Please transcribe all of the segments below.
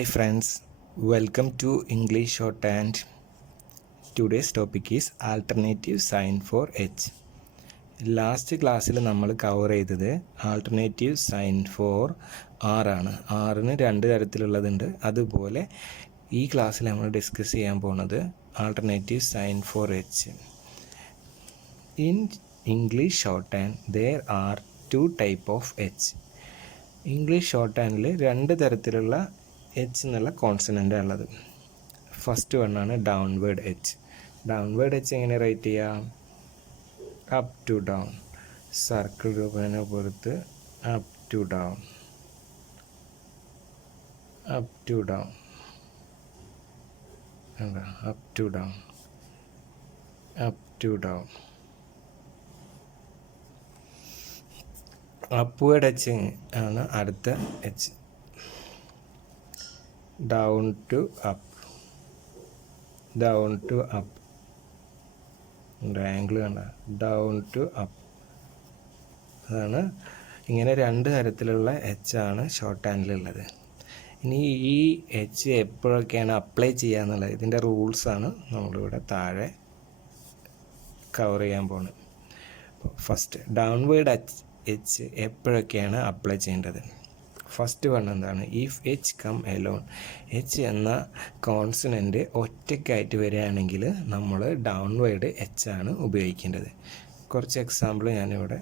Hi friends, welcome to English Shorthand. Today's topic is alternative sign for H. Last ക്ലാസ്സിൽ നമ്മൾ cover ചെയ്തത് alternative sign four R ആണ്. ആറിന് രണ്ട് തരത്തിലുള്ളതുണ്ട്. അതുപോലെ ഈ ക്ലാസ്സിൽ നമ്മൾ ഡിസ്കസ് ചെയ്യാൻ പോകുന്നത് alternative sign for H. In English shorthand there are two type of H. English ഷോർട്ട് ഹാൻഡിൽ രണ്ട് തരത്തിലുള്ള എച്ച് എന്നുള്ള കോൺസണൻ്റ് ഉള്ളത്. ഫസ്റ്റ് വണ്ണാണ് ഡൗൺവേർഡ് എച്ച്. ഡൗൺവേർഡ് എച്ച് എങ്ങനെ റൈറ്റ് ചെയ്യാം? അപ്പ് ടു ഡൗൺ, സർക്കിൾ രൂപേണ പുറത്ത് up to down, up to down, up to down, up to down. Upward H ആണ് അടുത്ത H. Down to up, down to up, angle കണ്ട, down to up. അതാണ് ഇങ്ങനെ രണ്ട് തരത്തിലുള്ള എച്ച് ആണ് ഷോർട്ട് ഹാൻഡിലുള്ളത്. ഇനി ഈ എച്ച് എപ്പോഴൊക്കെയാണ് അപ്ലൈ ചെയ്യുക എന്നുള്ളത് ഇതിൻ്റെ റൂൾസാണ് നമ്മളിവിടെ താഴെ കവർ ചെയ്യാൻ പോകുന്നത്. ഫസ്റ്റ് ഡൗൺവേർഡ് എച്ച് എപ്പോഴൊക്കെയാണ് അപ്ലൈ ചെയ്യേണ്ടത്? ഫസ്റ്റ് വൺ എന്താണ്? If H come alone. H എന്ന കോൺസണൻ്റ് ഒറ്റയ്ക്കായിട്ട് വരികയാണെങ്കിൽ നമ്മൾ ഡൗൺവേർഡ് എച്ച് ആണ് ഉപയോഗിക്കേണ്ടത്. കുറച്ച് എക്സാമ്പിൾ ഞാനിവിടെ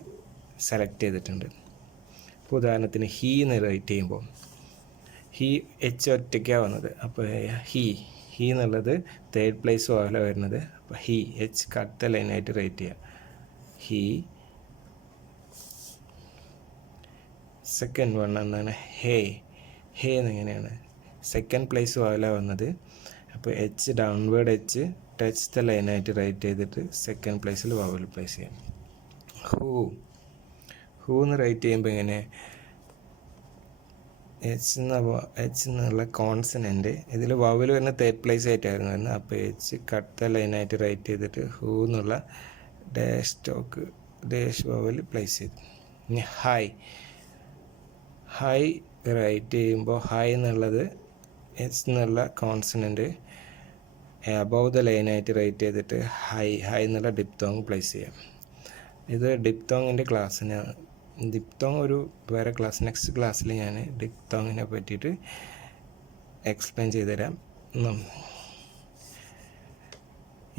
സെലക്ട് ചെയ്തിട്ടുണ്ട്. ഇപ്പോൾ ഉദാഹരണത്തിന് ഹീ എന്ന് റൈറ്റ് ചെയ്യുമ്പോൾ ഹീ എച്ച് ഒറ്റയ്ക്കാണ് വന്നത്. അപ്പോൾ ഹീ എന്നുള്ളത് തേർഡ് പ്ലേസ് പോലെ വരുന്നത്. അപ്പോൾ ഹീ എച്ച് കട്ട് ലൈനായിട്ട് റൈറ്റ് ചെയ്യുക. ഹീ. സെക്കൻഡ് വൺ എന്താണ്? ഹേ എന്നെങ്ങനെയാണ് സെക്കൻഡ് പ്ലേസ് പോലെ വന്നത്. അപ്പോൾ H downward H touch the ലൈനായിട്ട് റൈറ്റ് ചെയ്തിട്ട് സെക്കൻഡ് പ്ലേസിൽ വവൽ പ്ലേസ് ചെയ്യാം. ഹൂ എന്ന് റൈറ്റ് ചെയ്യുമ്പോൾ എങ്ങനെ? എച്ച് എന്നുള്ള കോൺസണൻ്റ് ഇതിൽ വവൽ വരുന്ന തേർഡ് പ്ലേസ് ആയിട്ടായിരുന്നു വരുന്നത്. അപ്പോൾ എച്ച് കട്ട് ദ ലൈനായിട്ട് റൈറ്റ് ചെയ്തിട്ട് ഹൂ എന്നുള്ള ഡാഷ് വവൽ പ്ലേസ് ചെയ്തു. ഇനി ഹൈ റൈറ്റ് ചെയ്യുമ്പോൾ ഹൈ എന്നുള്ളത് എച്ച് എന്നുള്ള കോൺസണൻ്റ് അബവ് ദ ലൈനായിട്ട് റൈറ്റ് ചെയ്തിട്ട് ഹൈ എന്നുള്ള ഡിപ്തോങ് പ്ലേസ് ചെയ്യാം. ഇത് ഡിപ്തോങ്ങിൻ്റെ ക്ലാസ്സിന്, ഡിപ്തോങ് ഒരു വേറെ ക്ലാസ്, നെക്സ്റ്റ് ക്ലാസ്സിൽ ഞാൻ ഡിപ്തോങ്ങിനെ പറ്റിയിട്ട് എക്സ്പ്ലെയിൻ ചെയ്തുതരാം.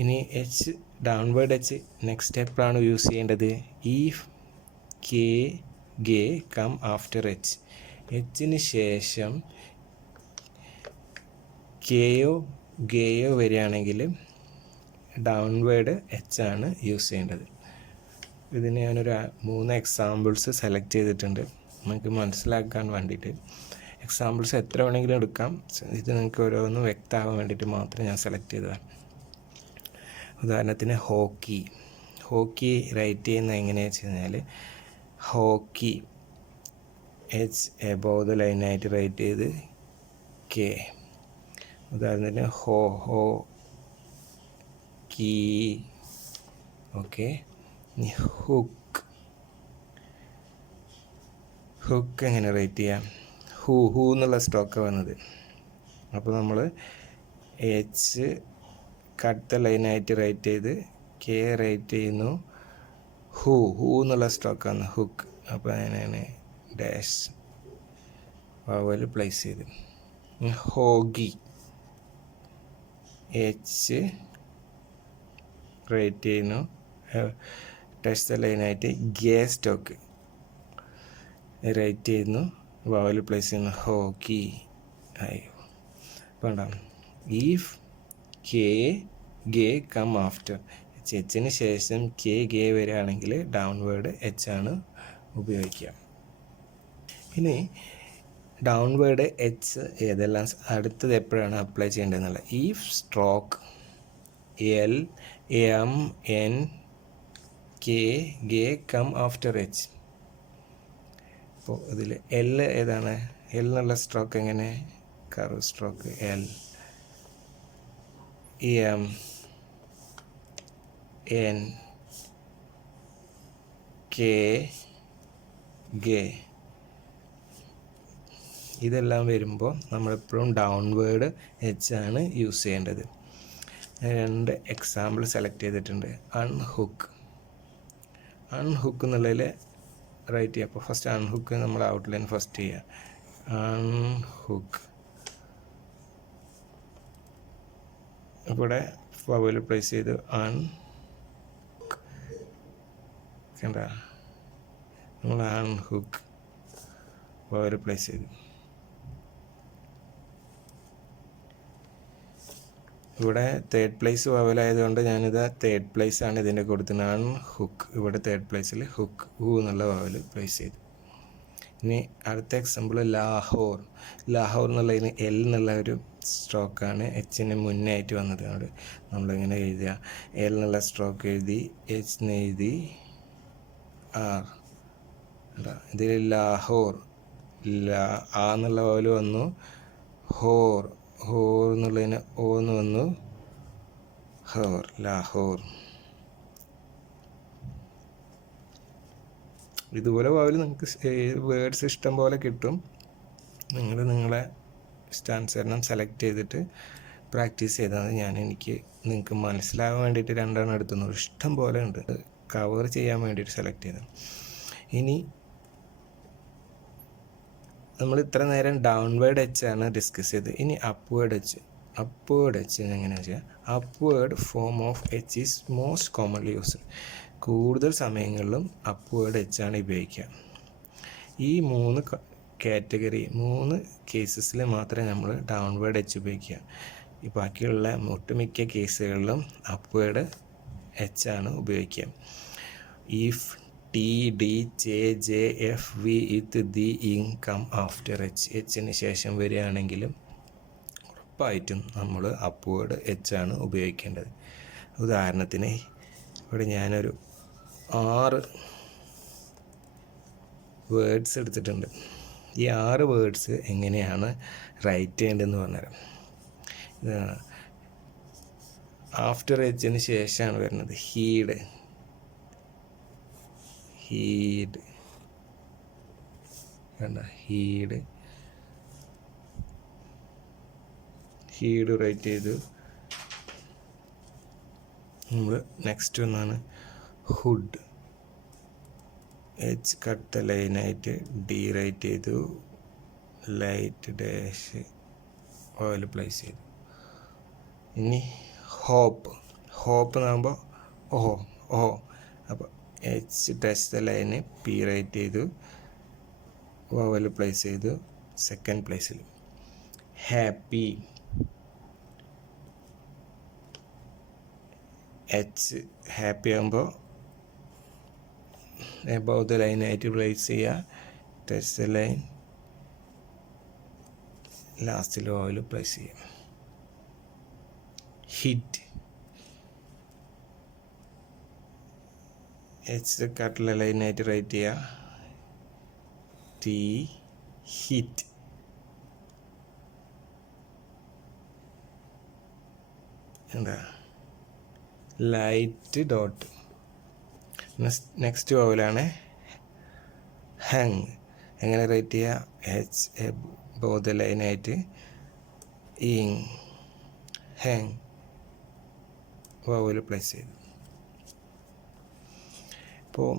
ഇനി എച്ച് ഡൗൺവേർഡ് എച്ച് നെക്സ്റ്റ് എപ്പോഴാണ് യൂസ് ചെയ്യേണ്ടത്? If gay come after H. എച്ചിന് ശേഷം ഗേയോ വരികയാണെങ്കിൽ ഡൗൺവേർഡ് എച്ച് ആണ് യൂസ് ചെയ്യേണ്ടത്. ഇതിന് ഞാനൊരു 3 എക്സാമ്പിൾസ് സെലക്ട് ചെയ്തിട്ടുണ്ട് നമുക്ക് മനസ്സിലാക്കാൻ വേണ്ടിയിട്ട്. എക്സാമ്പിൾസ് എത്ര വേണമെങ്കിലും എടുക്കാം. ഇത് നിങ്ങൾക്ക് ഓരോന്നും വ്യക്തമാകാൻ വേണ്ടിയിട്ട് മാത്രം ഞാൻ സെലക്ട് ചെയ്തതാണ്. ഉദാഹരണത്തിന് ഹോക്കി റൈറ്റ് ചെയ്യുന്നത് എങ്ങനെയാണെന്ന് വെച്ച് കഴിഞ്ഞാൽ ഹോക്കി എച്ച് എബോവ് ദ ലൈനായിട്ട് റൈറ്റ് ചെയ്ത് കെ. ഉദാഹരണത്തിന് ഹോ കീ. ഓക്കെ. ഹുക്ക് എങ്ങനെ റൈറ്റ് ചെയ്യാം? ഹൂ എന്നുള്ള സ്ട്രോക്ക് വന്നത്. അപ്പോൾ നമ്മൾ എച്ച് കട്ട് ലൈനായിട്ട് റൈറ്റ് ചെയ്ത് കെ റൈറ്റ് ചെയ്യുന്നു. ഹൂ എന്നുള്ള സ്ട്രോക്കാണ് ഹുക്ക്. അപ്പോൾ അതിനാണ് ഡാഷ് വവൽ പ്ലേസ് ചെയ്ത്. ഹോഗി എച്ച് റൈറ്റ് ചെയ്യുന്നു, ടച്ച് ദ ലൈനായിട്ട് ഗേ സ്റ്റോക്ക് റൈറ്റ് ചെയ്യുന്നു, വവൽ പ്ലേസ് ചെയ്യുന്നു. ഹോക്കി. അപ്പോൾ ഉണ്ടാവും ഇഫ് ഗേ കം ആഫ്റ്റർ. എച്ചിന് ശേഷം ഗേ വരികയാണെങ്കിൽ ഡൗൺവേർഡ് എച്ച് ആണ് ഉപയോഗിക്കുക. ഇനി ഡൗൺവേർഡ് എച്ച് ഏതെല്ലാം അടുത്തത് എപ്പോഴാണ് അപ്ലൈ ചെയ്യേണ്ടതെന്നുള്ള if stroke L M N gay come after H. അപ്പോൾ ഇതിൽ എൽ ഏതാണ്? എൽ എന്നുള്ള സ്ട്രോക്ക് എങ്ങനെ? Curve stroke L. M N gay. ഇതെല്ലാം വരുമ്പോൾ നമ്മളെപ്പോഴും ഡൗൺവേർഡ് എച്ച് ആണ് യൂസ് ചെയ്യേണ്ടത്. ഞാൻ 2 എക്സാമ്പിൾ സെലക്ട് ചെയ്തിട്ടുണ്ട്. അൺഹുക്ക് എന്നുള്ളതിൽ റൈറ്റ് ചെയ്യുക. അപ്പോൾ ഫസ്റ്റ് അൺഹുക്ക് നമ്മൾ ഔട്ട്ലൈൻ ഫസ്റ്റ് ചെയ്യുക. അൺഹുക്ക് ഇവിടെ വവൽ പ്ലേസ് ചെയ്തു. കണ്ട നമ്മൾ അൺഹുക്ക് വവൽ പ്ലേസ് ചെയ്തു. ഇവിടെ തേർഡ് പ്ലേസ് വവലായതുകൊണ്ട് ഞാനിത് തേർഡ് പ്ലേസ് ആണ് ഇതിൻ്റെ കൊടുത്തത്. അൺഹുക്ക് ഇവിടെ തേർഡ് പ്ലേസിൽ ഹുക്ക് എന്നുള്ള വവൽ പ്ലേസ് ചെയ്തു. ഇനി അടുത്ത എക്സാമ്പിൾ ലാഹോർ എന്നുള്ളതിന് എൽ എന്നുള്ള ഒരു സ്ട്രോക്കാണ് എച്ചിന് മുന്നേ ആയിട്ട് വന്നത്. അവിടെ നമ്മളിങ്ങനെ എഴുതുക. എൽ എന്നുള്ള സ്ട്രോക്ക് എഴുതി, എച്ച് എഴുതി, ആർ. ഇതിൽ ലാഹോർ എന്നുള്ള വവൽ വന്നു. ഹോർ എന്നുള്ളതിന് ഓന്ന് വന്നു. ലാഹോർ. ഇതുപോലെ വവൽ നിങ്ങൾക്ക് വേർഡ്സ് ഇഷ്ടം പോലെ കിട്ടും. നിങ്ങളെ ഇഷ്ടാനുസരണം സെലക്ട് ചെയ്തിട്ട് പ്രാക്ടീസ് ചെയ്താൽ എനിക്ക് നിങ്ങൾക്ക് മനസ്സിലാവാൻ വേണ്ടിയിട്ട് 2 എണ്ണം എടുത്തുന്നു. ഇഷ്ടം പോലെ ഉണ്ട്. കവർ ചെയ്യാൻ വേണ്ടിയിട്ട് സെലക്ട് ചെയ്തത്. ഇനി നമ്മൾ ഇത്ര നേരം ഡൗൺവേർഡ് എച്ച് ആണ് ഡിസ്കസ് ചെയ്തത്. ഇനി അപ്വേർഡ് എച്ച് എങ്ങനെയാണെന്ന് വെച്ചാൽ upward form of H is most commonly used. കൂടുതൽ സമയങ്ങളിലും അപ്വേർഡ് എച്ച് ആണ് ഉപയോഗിക്കുക. ഈ 3 കാറ്റഗറി 3 കേസസിൽ മാത്രമേ നമ്മൾ ഡൗൺവേർഡ് എച്ച് ഉപയോഗിക്കുക. ഈ ബാക്കിയുള്ള ഒട്ടുമിക്ക കേസുകളിലും അപ്വേർഡ് എച്ച് ആണ് ഉപയോഗിക്കുക. If T, D, J, F, V, ഇത്, ദി, ഇങ് കം ആഫ്റ്റർ എച്ചിന് ശേഷം വരികയാണെങ്കിലും ഉറപ്പായിട്ടും നമ്മൾ അപ്വേർഡ് എച്ച് ആണ് ഉപയോഗിക്കേണ്ടത്. ഉദാഹരണത്തിന് ഇവിടെ ഞാനൊരു 6 വേർഡ്സ് എടുത്തിട്ടുണ്ട്. ഈ 6 വേർഡ്സ് എങ്ങനെയാണ് റൈറ്റ് ചെയ്യേണ്ടതെന്ന് പറഞ്ഞുതരാം. ആഫ്റ്റർ എച്ചിന് ശേഷമാണ് വരുന്നത്. ഹീഡ് റൈറ്റ് ചെയ്തു. നമ്മൾ നെക്സ്റ്റ് ഒന്നാണ് ഹുഡ്. എച്ച് കട്ട് ലൈനായിട്ട് ഡി റൈറ്റ് ചെയ്തു. ലൈറ്റ് ഡാഷ് ഓയിൽ പ്ലേസ് ചെയ്തു. ഇനി ഹോപ്പ് എന്നാകുമ്പോൾ ഓ അപ്പോൾ എച്ച് ടച്ച് ദ ലൈന് പി റൈറ്റ് ചെയ്തു. വവൽ പ്ലേസ് ചെയ്തു സെക്കൻഡ് പ്ലേസിൽ. ഹാപ്പി ആകുമ്പോൾ എബവ് ദ ലൈനായിട്ട് പ്ലേസ് ചെയ്യുക. ടച്ച് ദ ലൈൻ ലാസ്റ്റിൽ വവൽ പ്ലേസ് ചെയ്യുക. ഹിറ്റ് എച്ച് കട്ടിലെ ലൈനായിട്ട് റൈറ്റ് ചെയ്യുക. T hit. എന്താ ലൈറ്റ് ഡോട്ട്. നെക്സ്റ്റ് വവലാണ് ഹങ്. എങ്ങനെ റൈറ്റ് ചെയ്യുക? എച്ച് ബോധ ലൈനായിട്ട് ഇങ് ഹങ് വവൽ പ്ലേസ് ചെയ്തു. അപ്പോൾ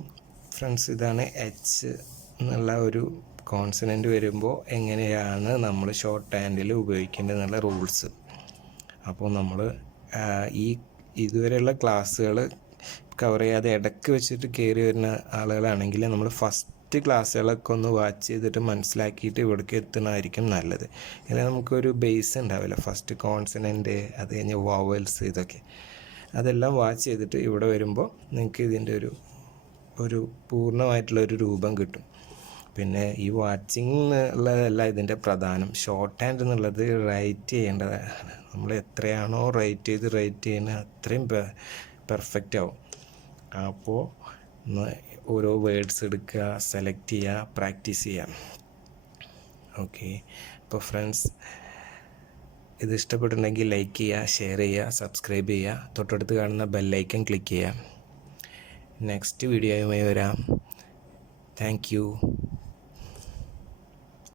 ഫ്രണ്ട്സ്, ഇതാണ് എച്ച് എന്നുള്ള ഒരു കോൺസണൻ്റ് വരുമ്പോൾ എങ്ങനെയാണ് നമ്മൾ ഷോർട്ട് ഹാൻഡിൽ ഉപയോഗിക്കേണ്ടതെന്നുള്ള റൂൾസ്. അപ്പോൾ നമ്മൾ ഇതുവരെയുള്ള ക്ലാസ്സുകൾ കവർ ചെയ്യാതെ ഇടയ്ക്ക് വെച്ചിട്ട് കയറി വരുന്ന ആളുകളാണെങ്കിൽ നമ്മൾ ഫസ്റ്റ് ക്ലാസ്സുകളൊക്കെ ഒന്ന് വാച്ച് ചെയ്തിട്ട് മനസ്സിലാക്കിയിട്ട് ഇവിടേക്ക് എത്തുന്നതായിരിക്കും നല്ലത്. അല്ലെങ്കിൽ നമുക്കൊരു ബേസ് ഉണ്ടാവില്ല. ഫസ്റ്റ് കോൺസണൻ്റ്, അത് കഴിഞ്ഞ് വവൽസ്, ഇതൊക്കെ അതെല്ലാം വാച്ച് ചെയ്തിട്ട് ഇവിടെ വരുമ്പോൾ നിങ്ങൾക്ക് ഇതിൻ്റെ ഒരു പൂർണ്ണമായിട്ടുള്ളൊരു രൂപം കിട്ടും. പിന്നെ ഈ വാച്ചിങ് എന്നുള്ളതല്ല ഇതിൻ്റെ പ്രധാനം. ഷോർട്ട് ഹാൻഡ് എന്നുള്ളത് റൈറ്റ് ചെയ്യേണ്ടതാണ്. നമ്മൾ എത്രയാണോ റൈറ്റ് ചെയ്യുന്നത് അത്രയും പെർഫെക്റ്റ് ആവും. അപ്പോൾ ഓരോ വേർഡ്സ് എടുക്കുക, സെലക്ട് ചെയ്യുക, പ്രാക്ടീസ് ചെയ്യുക. ഓക്കെ. അപ്പോൾ ഫ്രണ്ട്സ്, ഇത് ഇഷ്ടപ്പെട്ടിട്ടുണ്ടെങ്കിൽ ലൈക്ക് ചെയ്യുക, ഷെയർ ചെയ്യുക, സബ്സ്ക്രൈബ് ചെയ്യുക, തൊട്ടടുത്ത് കാണുന്ന ബെല്ലൈക്കൺ ക്ലിക്ക് ചെയ്യുക. നെക്സ്റ്റ് വീഡിയോയുമായി വരാം. Thank you.